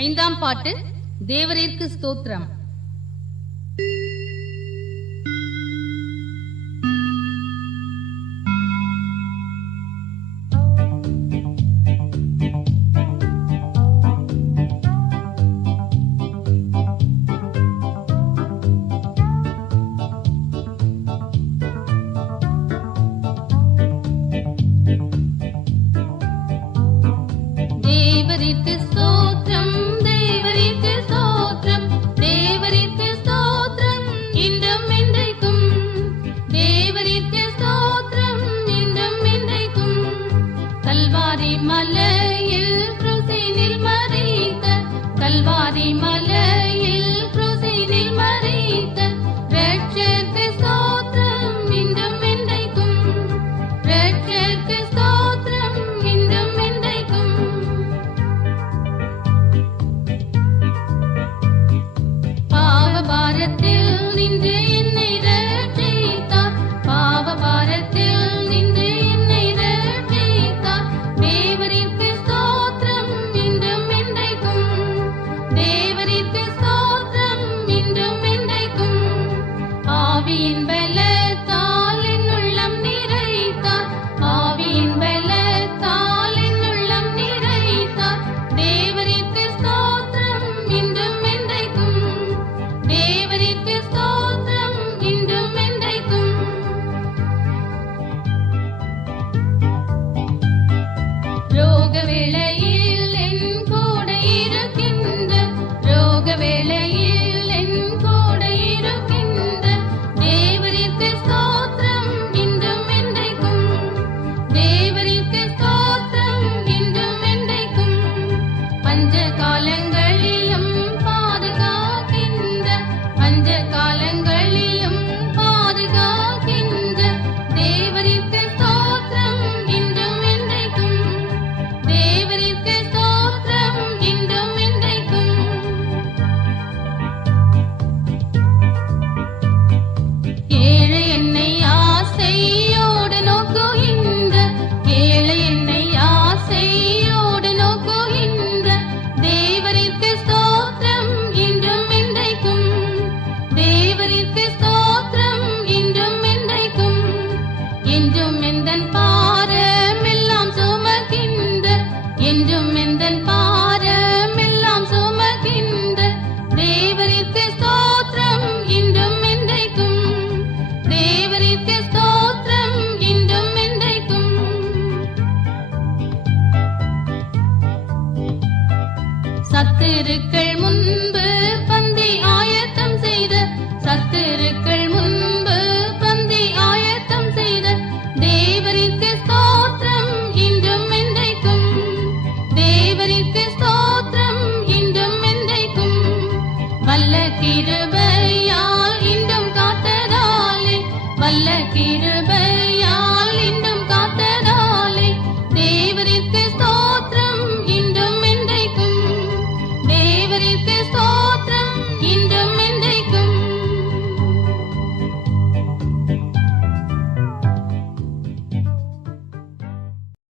ஐந்தாம் பாட்டு தேவரீர்க்கு ஸ்தோத்திரம். தேவரீர்க்கு ஸ்தோத்திரம், தேவரீர்க்கு ஸ்தோத்திரம், தேவரீர்க்கு ஸ்தோத்திரம் இன்றும் என்றைக்கும். தேவரீர்க்கு ஸ்தோத்திரம் இன்றும் என்றைக்கும். கல்வாரி மலையில் கிறிஸ்துவினில் மரித்த, கல்வாரி மலையில் கிறிஸ்துவினில் மரித்த இரட்சகருக்கு ஸ்தோத்திரம் இன்றும் என்றைக்கும். இரட்சகருக்கு ஸ்தோத்திரம் இன்றும் என்றைக்கும். பாவபாரத்தில் நின்று என்னை ரட்சித்தார், பாவபாரத்தில் நின்று என்னை ரட்சித்தார். தேவரீர்க்கு ஸ்தோத்திரம் இன்றும் என்றைக்கும். தேவரீர்க்கு ஸ்தோத்திரம் இன்றும் என்றைக்கும். ஆவியின் பலத்தால் என் உள்ளம் நிறைத்தார், ஆவியின் பலத்தால் என் உள்ளம் நிறைத்தார். தேவரீர்க்கு ஸ்தோத்திரம் இன்றும் என்றைக்கும். தேவரீர்க்கு ஸ்தோத்திரம் இன்றும் என்றைக்கும். ரோக வேளையில் என் கூட இருக்கின்ற, ரோக வேளையில் என் கூட இருக்கின்ற தேவரீர்க்கு ஸ்தோத்திரம் இன்றும் என்றைக்கும். தேவரீர்க்கு ஸ்தோத்திரம் இன்றும் என்றைக்கும். பஞ்ச காலங்களிலும் பாதுகாக்கின்ற, பஞ்ச காலங்களிலும் பாதுகாக்கின்ற தேவரீர்க்கு ஸ்தோத்திரம் இன்றும் என்றைக்கும். தேவரீர்க்கு ஸ்தோத்திரம் இன்றும் என்றைக்கும். ஏழை என்னை ஆசையோடு நோக்குகின்ற, ஏழை என்னை ஆசையோடு நோக்குகின்ற தேவரீர்க்கு ஸ்தோத்திரம் இன்றும் என்றைக்கும். தேவரீர்க்கு ஸ்தோத்திரம் இன்றும் என்றைக்கும். என்றும் எந்தன் பாரமெல்லாம் சுமக்கின்ற, என்றும் எந்தன் பாரமெல்லாம் சுமக்கின்ற தேவரீர்க்கு ஸ்தோத்திரம் இன்றும் என்றைக்கும். தேவரீர்க்கு ஸ்தோத்திரம் இன்றும் என்றைக்கும். சத்துருக்கள் முன்பு பந்தி ஆயத்தம் செய்த, சத்துருக்கள் முன்பு பந்தி ஆயத்தம் செய்த தேவரீர்க்கு ஸ்தோத்திரம் இன்றும் என்றைக்கும். தேவரீர்க்கு ஸ்தோத்திரம் இன்றும் என்றைக்கும். வல்ல கிருபையால் இன்றும் காத்ததாலே, வல்ல கிருபையால் இன்றும் காத்ததாலே தேவரீர்க்கு ஸ்தோத்திரம் இன்றும் என்றைக்கும். தேவரீர்க்கு ஸ்தோத்திரம்